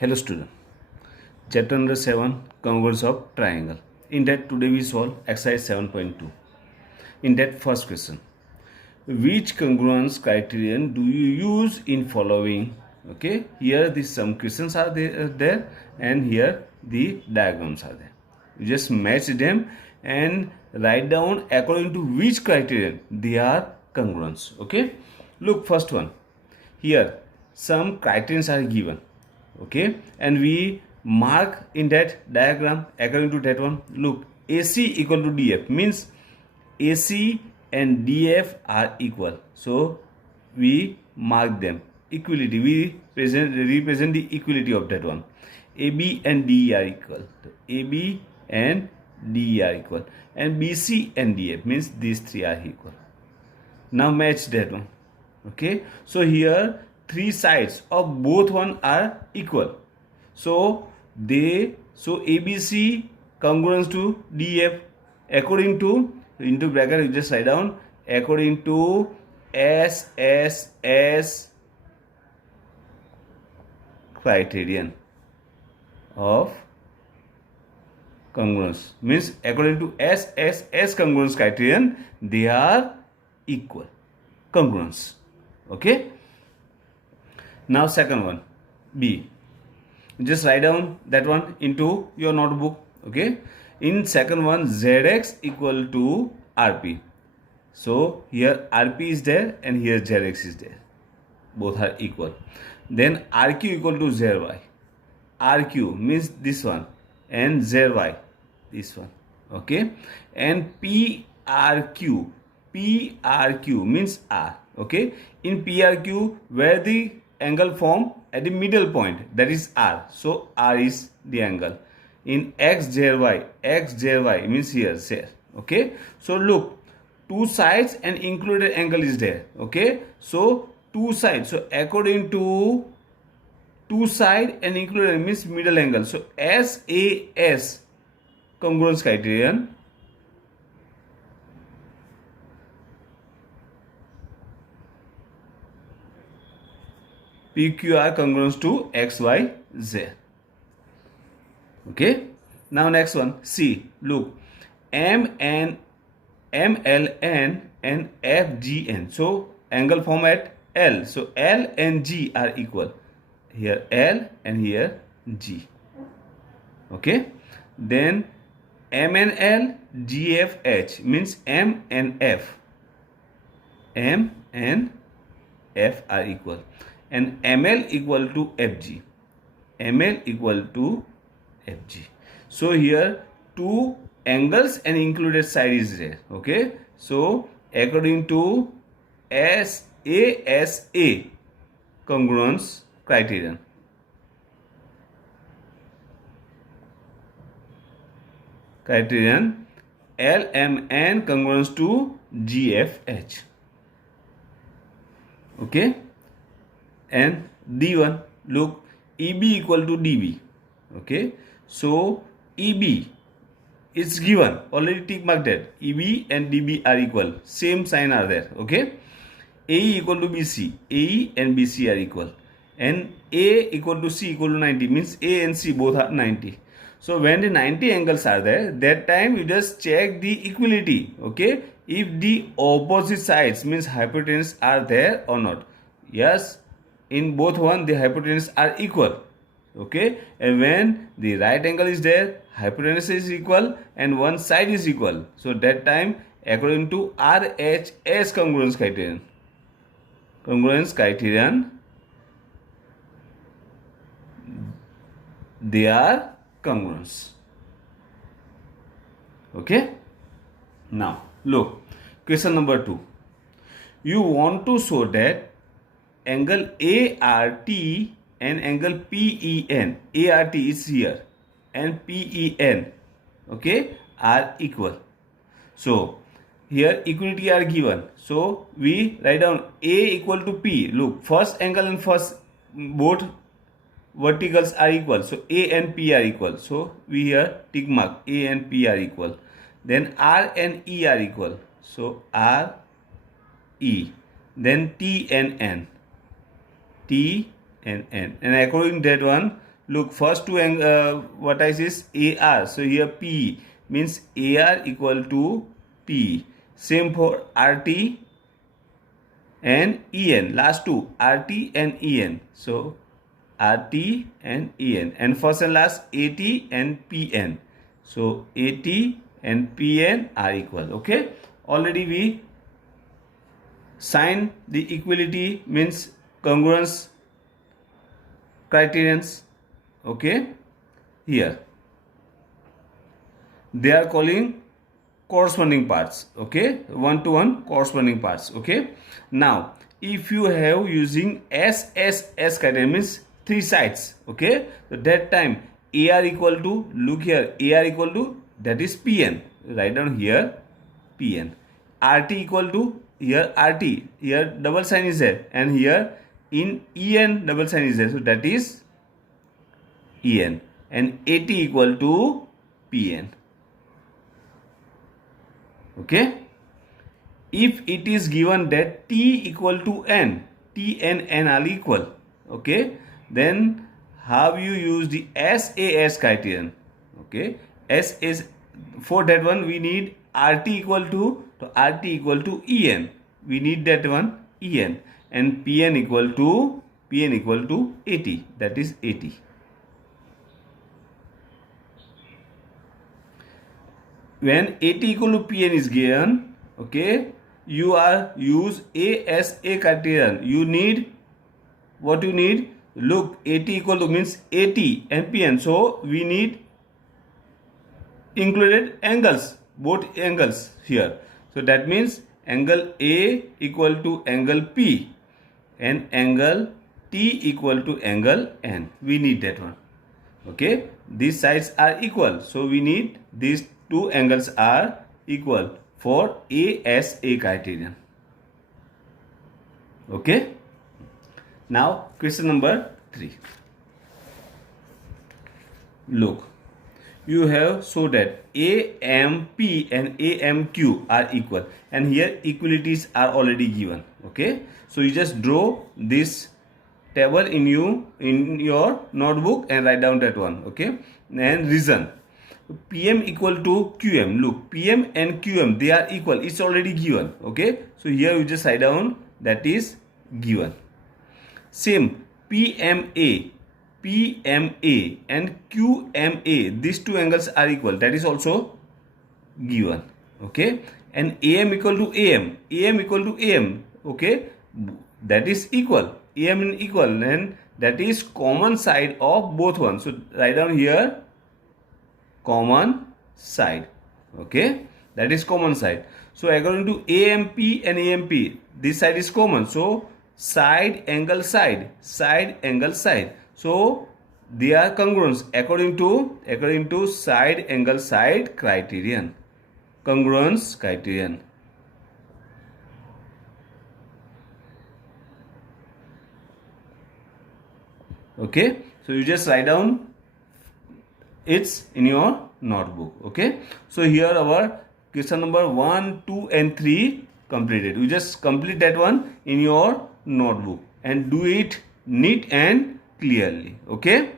Hello student, chapter number 7, congruence of triangle. In that today we solve exercise 7.2. In that first question, which congruence criterion do you use in following? Okay, here the some questions are there and here the diagrams are there. You just match them and write down according to which criterion they are congruence. Okay, look, first one. Here some criterions are given, okay, and we mark in that diagram according to that one. Look, AC equal to DF means AC and DF are equal, so we mark them equality. We represent the equality of that one. AB and DE are equal, so AB and DE are equal, and BC and DF means these three are equal. Now match that one. Okay, so here three sides of both one are equal, so ABC congruence to DF according to, into bracket you just write down, according to SSS criterion of congruence, means according to SSS congruence criterion they are equal congruence. Okay, now second one, B. Just write down that one into your notebook. Okay, in second one, ZX equal to RP. So here RP is there and here ZX is there, both are equal. Then RQ equal to ZY. RQ means this one and ZY this one. Okay, and PRQ means R. Okay, in PRQ where the angle form at the middle point, that is R, so R is the angle. In XJY means here. Okay, so look, two sides and included angle is there. Okay, so two sides, so according to two side and included means middle angle, so SAS congruence criterion PQR congruence to XYZ. Okay, now next one, C. Look, MLN and FGN, so angle form at L, so L and G are equal. Here L and here G. Okay, then MNL GFH means M and F are equal, and ML equal to FG. ML equal to FG. So here two angles and included side is there. Okay, so according to SASA congruence criterion, LMN congruence to GFH. Okay, and D1, look, EB equal to DB. Okay, so EB is given, already tick mark that EB and DB are equal, same sign are there. Okay, AE equal to BC, AE and BC are equal, and A equal to C equal to 90 means A and C both are 90. So when the 90 angles are there, that time you just check the equality. Okay, if the opposite sides means hypotenuse are there or not. Yes, in both one the hypotenuse are equal. Okay, and when the right angle is there, hypotenuse is equal and one side is equal, so that time according to RHS congruence criterion they are congruence. Okay, now look, question number 2. You want to show that angle ART and angle PEN, ART is here and PEN, okay, are equal. So here equality are given, so we write down A equal to P. Look, first angle and first both verticals are equal, so A and P are equal, so we here tick mark A and P are equal. Then R and E are equal, so R E. Then T and N, and according to that one, look, first two vertices AR. So here P means AR equal to P. Same for RT and EN. Last two RT and EN. So RT and EN. And first and last AT and PN. So AT and PN are equal. Okay. Already we signed the equality means congruence criterions. Okay. Here they are calling corresponding parts. Okay, one to one corresponding parts. Okay, now if you have using SSS criterion means three sides. Okay, so that time AR equal to, look here, AR equal to, that is PN, write down here PN. RT equal to, here RT, here double sign is there, and here in EN double sign is there, so that is EN. And AT equal to PN. Okay, if it is given that T equal to N, T and N are equal, okay, then how you use the SAS criterion? Okay, SAS, for that one we need RT equal to EN, we need that one EN, and PN equal to AT, that is AT. When AT equal to PN is given, okay, you are use ASA criterion. You need, what you need, look, AT equal to means AT and PN. So we need included angles, both angles here. So that means angle A equal to angle P and angle T equal to angle N. We need that one. Okay, these sides are equal. So we need these two angles are equal for ASA criterion. Okay. Now question number 3. Look, you have so that AMP and AMQ are equal, and here equalities are already given. Okay, so you just draw this table in your notebook and write down that one. Okay, and reason. PM equal to QM. Look, PM and QM, they are equal. It's already given. Okay, so here you just write down that is given. Same PMA and QMA, these two angles are equal. That is also given. Okay, and AM equal to AM equal to AM. Okay, that is equal. AM and equal, and that is common side of both ones. So write down here common side. Okay, that is common side. So according to AMP and AMP, this side is common. So side angle side. So they are congruence according to side angle side criterion, congruence criterion. Okay, so you just write down it's in your notebook. Okay, so here our question number 1, 2 and 3 completed. You just complete that one in your notebook and do it neat and clearly. Okay.